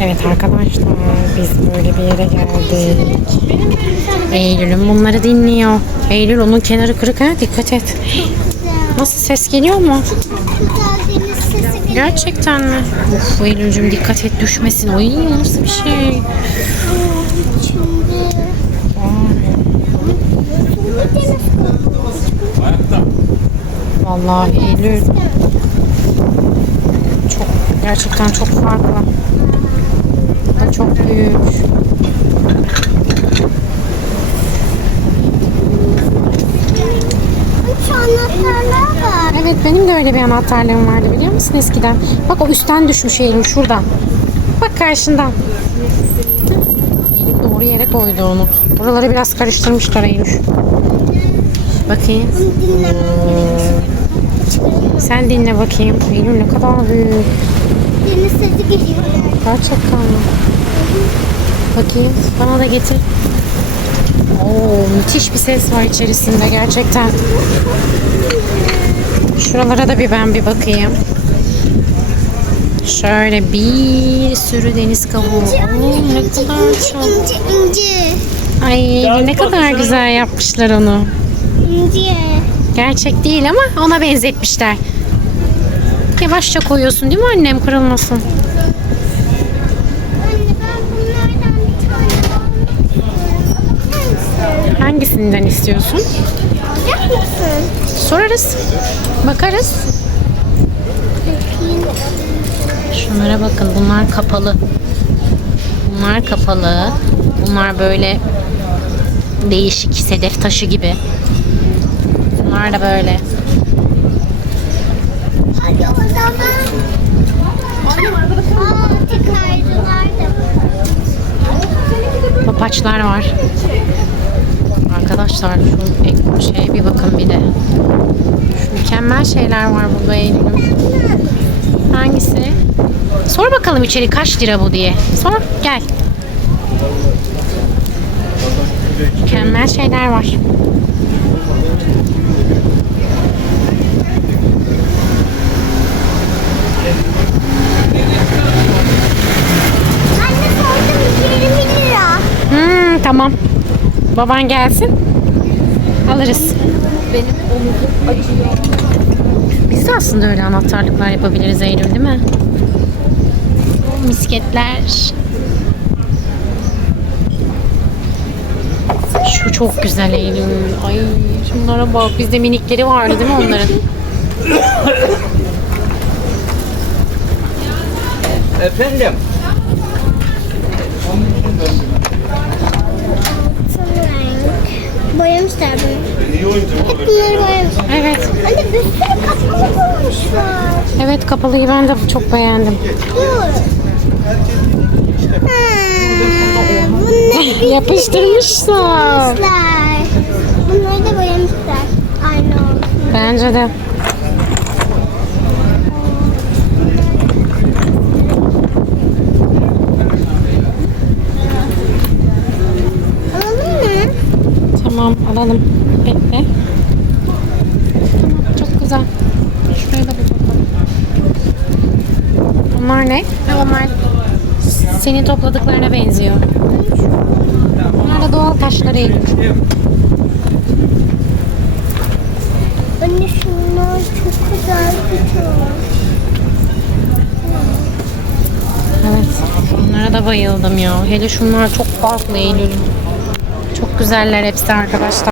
Evet arkadaşlar biz böyle bir yere geldik. Eylül'ün bunları dinliyor. Eylül onun kenarı kırık ha dikkat et. Nasıl ses geliyor mu? Gerçekten mi? Of Eylül'cüm dikkat et düşmesin. Oy nasıl bir şey. Vallahi Eylül çok gerçekten çok farklı. Bu da çok büyük. Üç anahtarlar var. Evet benim de öyle bir anahtarlığım vardı biliyor musun eskiden? Bak o üstten düşmüş Eylül şuradan. Bak karşından. Eylül doğru yere koydu onu. Buraları biraz karıştırmışlar Eylül. Bakayım. Sen dinle bakayım. Eylül ne kadar büyük. Deniz sesi geliyor. Gerçekten mi? Bakayım. Bana da getir. Oo, müthiş bir ses var içerisinde gerçekten. Şuralara da bir ben bir bakayım. Şöyle bir sürü deniz kabuğu. Oo, ne kadar çok. İnce ince. Ay ne kadar güzel yapmışlar onu. İnce. Gerçek değil ama ona benzetmişler. Yavaşça koyuyorsun değil mi annem kırılmasın? Anne ben bunlardan bir tane almak istiyorum. Hangisi? Hangisinden istiyorsun? Mısın? Sorarız. Bakarız. Şunlara bakın bunlar kapalı. Bunlar kapalı. Bunlar böyle değişik sedef taşı gibi. Bunlar da böyle. Hadi o zaman. Aa. Papaçlar var. Arkadaşlar şu şeye bir bakın bir de. Şu mükemmel şeyler var burada Eylül'üm. Hangisi? Sor bakalım içeri kaç lira bu diye. Sor gel. Mükemmel şeyler var. Anne sordum 20 lira. Hmm, tamam. Baban gelsin. Alırız. Biz de aslında öyle anahtarlıklar yapabiliriz Eylül değil mi? Misketler. Şu çok güzel Eylül. Ay şunlara bak. Bizde minikleri vardı değil mi onların? Efendim? Hep. Evet. Anne bir sürü kapalı koymuşlar. Evet kapalıyı ben de çok beğendim. Dur. Ha, bunları Yapıştırmışlar. Bunları da boyamışlar. Aynı oldu. Bence de. Alalım mı? Tamam alalım. Tamam, çok güzel. Şuraya da bir bakalım. Bunlar ne? Ha, Onlar senin topladıklarına benziyor. Bunlar da doğal taşlar Eylül. Anne şunlar çok güzel tutuyor. Evet. Bunlara da bayıldım ya. Hele şunlar çok farklı Eylül. Çok güzeller hepsi arkadaşlar.